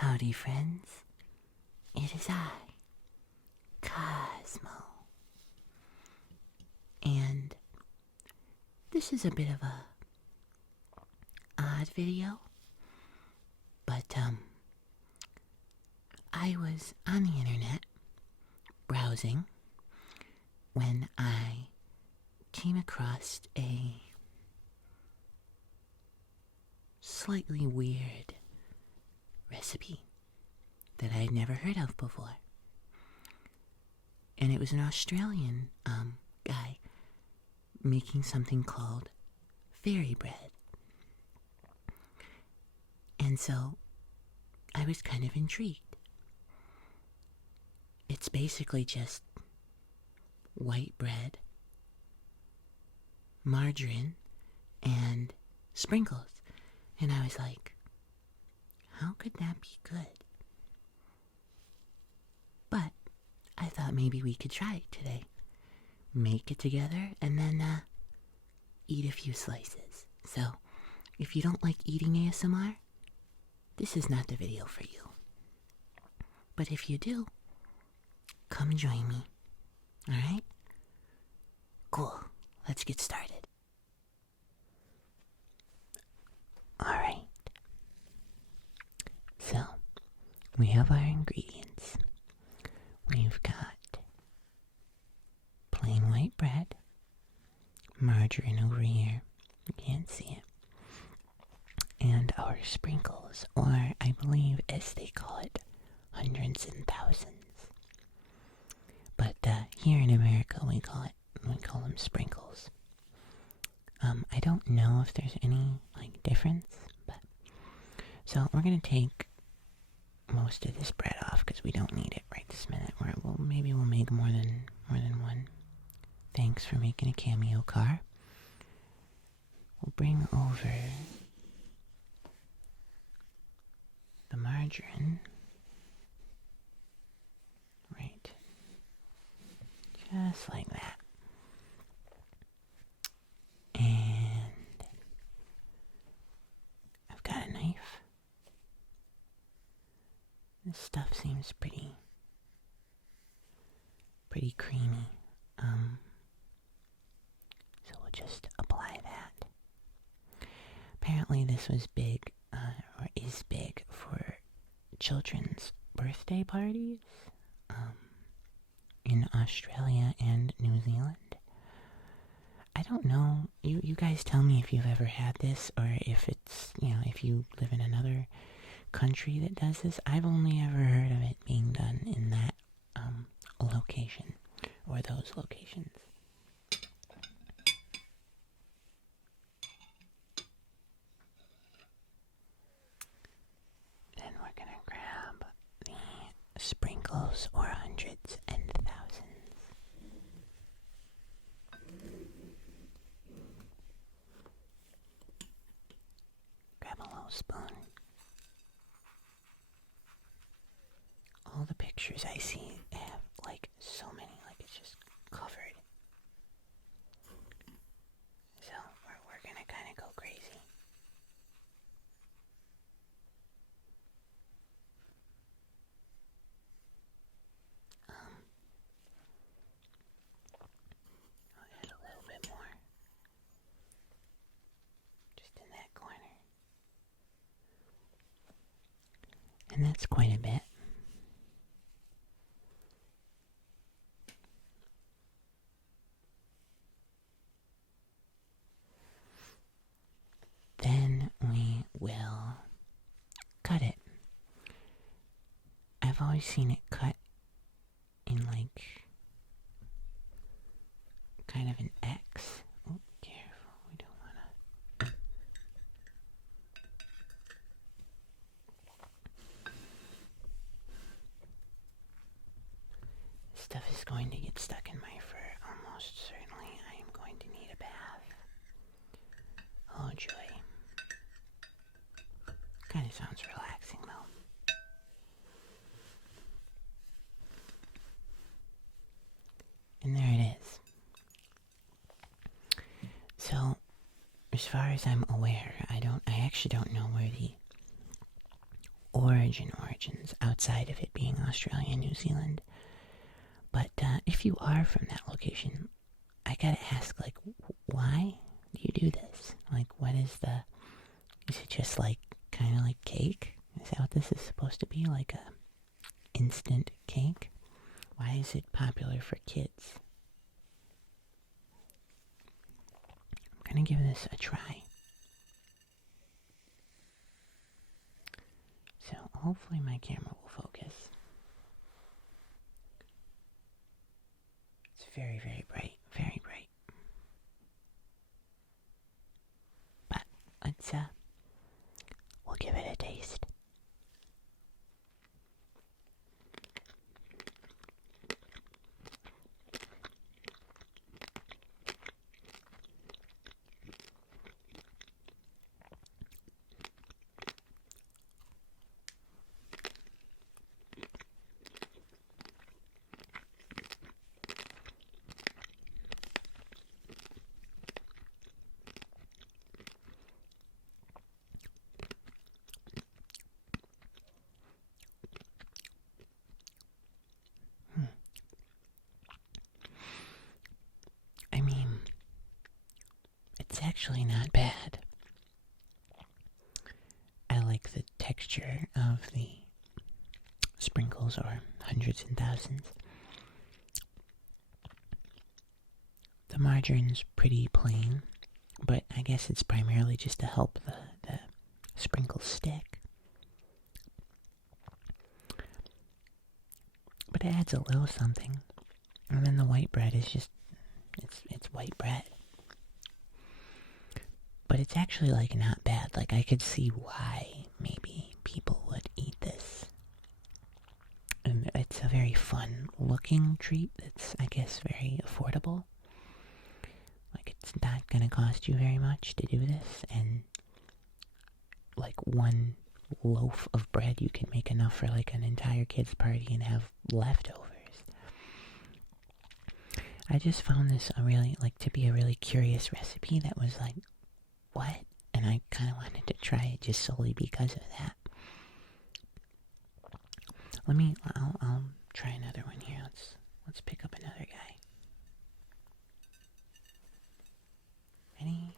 Howdy, friends. It is I, Cosmo. And this is a bit of a odd video, but I was on the internet browsing when I came across a slightly weird recipe that I had never heard of before. And it was an Australian guy making something called fairy bread. And so I was kind of intrigued. It's basically just white bread, margarine, and sprinkles. And I was like, how could that be good? But I thought maybe we could try it today. Make it together and then eat a few slices. So, if you don't like eating ASMR, this is not the video for you. But if you do, come join me. Alright? Cool. Let's get started. Alright. So, we have our ingredients. We've got plain white bread, margarine over here, you can't see it, and our sprinkles, or I believe as they call it, hundreds and thousands. But here in America we call them sprinkles. I don't know if there's any difference, but so we're gonna take most of this bread off because we don't need it right this minute. Maybe we'll make more than one. Thanks for making a cameo car. We'll bring over the margarine. Right. Just like that. And I've got a knife. This stuff seems pretty creamy. So we'll just apply that. Apparently this was big, or is big for children's birthday parties, in Australia and New Zealand. I don't know, you guys tell me if you've ever had this, or if it's, if you live in another country that does this. I've only ever heard of it being done in that location, or those locations. Then we're gonna grab the sprinkles, or hundreds and thousands. Grab a little spoon. All the pictures I see have so many, it's just covered. So we're gonna kind of go crazy. I'll add a little bit more, just in that corner, and that's quite a bit. Then we will cut it. I've always seen it cut in kind of an X. Oh, careful, we don't wanna. This stuff is going to get stuck in my fur. Almost certainly I am going to need a bath. Oh joy. Kind of sounds relaxing though. And there it is. So, as far as I'm aware, I actually don't know where the origins outside of it being Australia and New Zealand. But if you are from that location, I gotta ask, like, why do you do this? Like, what is it just like, kind of like cake? Is that what this is supposed to be? Like a instant cake? Why is it popular for kids? I'm gonna give this a try. So hopefully my camera will focus. It's very, very bright, very bright. But we'll give it a taste. I mean, it's actually not bad. I like the texture of the sprinkles, or hundreds and thousands. The margarine's pretty plain, but I guess it's primarily just to help the sprinkles stick. But it adds a little something. And then the white bread is just, it's white bread. But it's actually, like, not bad. Like, I could see why maybe people would eat this. And it's a very fun looking treat that's, I guess, very affordable. Like, it's not gonna cost you very much to do this, and like one loaf of bread you can make enough for like an entire kid's party and have leftovers. I just found this to be a really curious recipe that was like, what? And I kind of wanted to try it just solely because of that. I'll try another one here. Let's pick up another guy. Ready?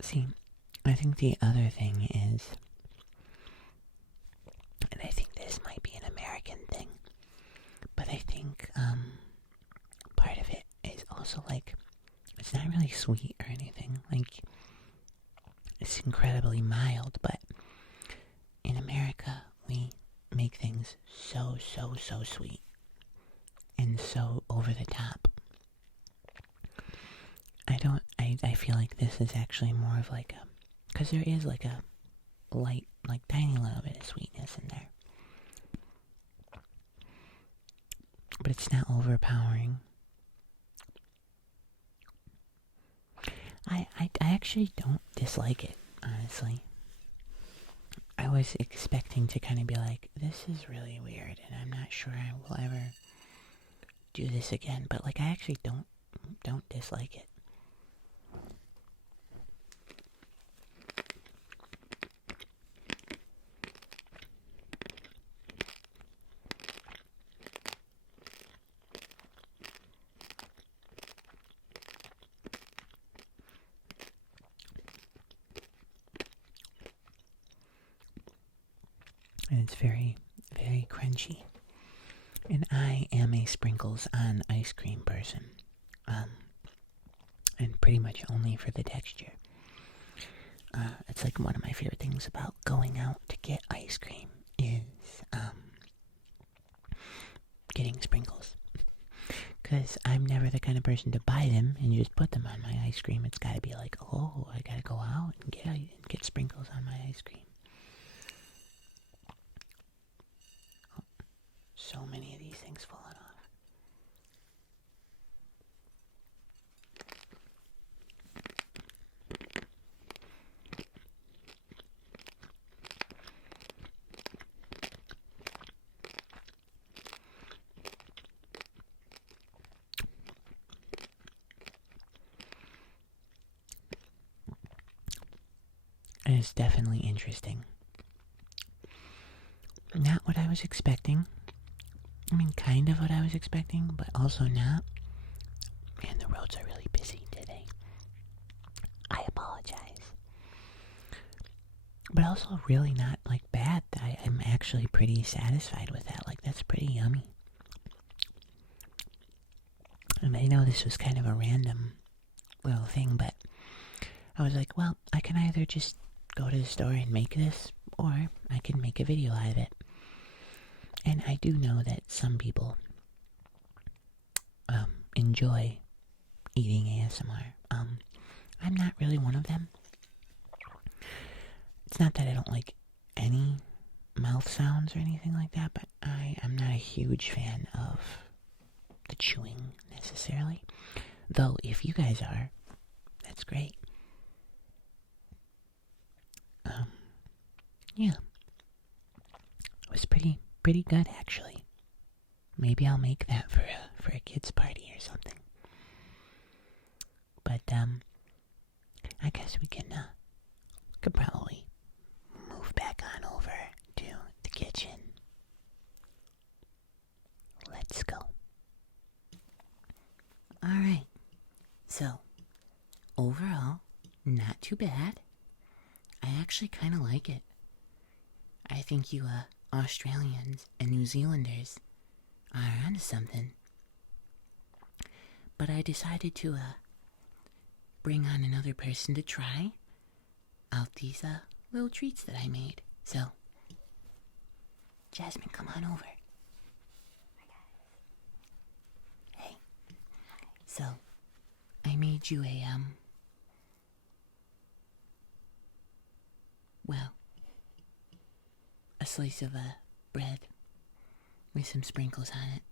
See, I think the other thing is, and I think this might be an American thing, but I think part of it is also like, it's not really sweet or anything. Like, it's incredibly mild, but in America, we make things so sweet and so over the top. I feel like this is actually more of like a, because there is like a light, like tiny little bit of sweetness in there. But it's not overpowering. I actually don't dislike it, honestly. I was expecting to kind of be like, this is really weird, and I'm not sure I will ever do this again. But like, I actually don't dislike it. And it's very, very crunchy. And I am a sprinkles on ice cream person. And pretty much only for the texture. It's like one of my favorite things about going out to get ice cream is getting sprinkles. Because I'm never the kind of person to buy them and just put them on my ice cream. It's got to be like, oh, I got to go out and get sprinkles on my ice cream. Oh, so many of these things falling off. It's definitely interesting. Not what I was expecting. I mean, kind of what I was expecting, but also not. Man, the roads are really busy today. I apologize. But also really not, like, bad. I'm actually pretty satisfied with that. Like, that's pretty yummy. And I know this was kind of a random little thing, but I was like, well, I can either just go to the store and make this, or I can make a video out of it. And I do know that some people enjoy eating ASMR. I'm not really one of them. It's not that I don't like any mouth sounds or anything like that, but I'm not a huge fan of the chewing necessarily. Though, if you guys are, that's great. Yeah. It was pretty good, actually. Maybe I'll make that for a kid's party or something. But, I guess we could probably move back on over to the kitchen. Let's go. Alright. So, overall, not too bad. I actually kind of like it. I think you, Australians and New Zealanders are onto something. But I decided to, bring on another person to try out these, little treats that I made. So, Jasmine, come on over. Hey. So, I made you a slice of bread with some sprinkles on it.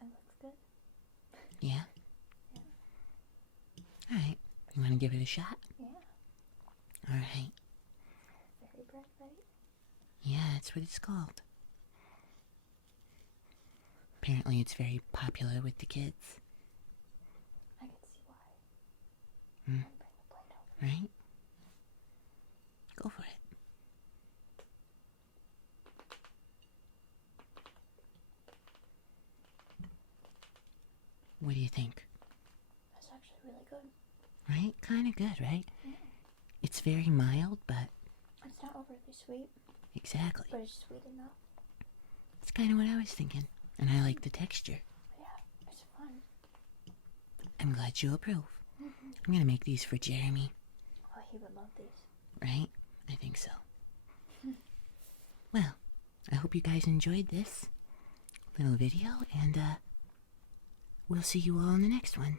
It looks good. Yeah? Alright, you want to give it a shot? Yeah. Alright. Fairy bread, right? Yeah, that's what it's called. Apparently it's very popular with the kids. I can see why. Hmm. Bring the plate over. Right? Go for it. What do you think? That's actually really good. Right? Kind of good, right? Yeah. It's very mild, but... It's not overly sweet. Exactly. But it's sweet enough. It's kind of what I was thinking. And I like the texture. Yeah, it's fun. I'm glad you approve. Mm-hmm. I'm gonna make these for Jeremy. Oh, he would love these. Right? I think so. Well, I hope you guys enjoyed this little video, and we'll see you all in the next one.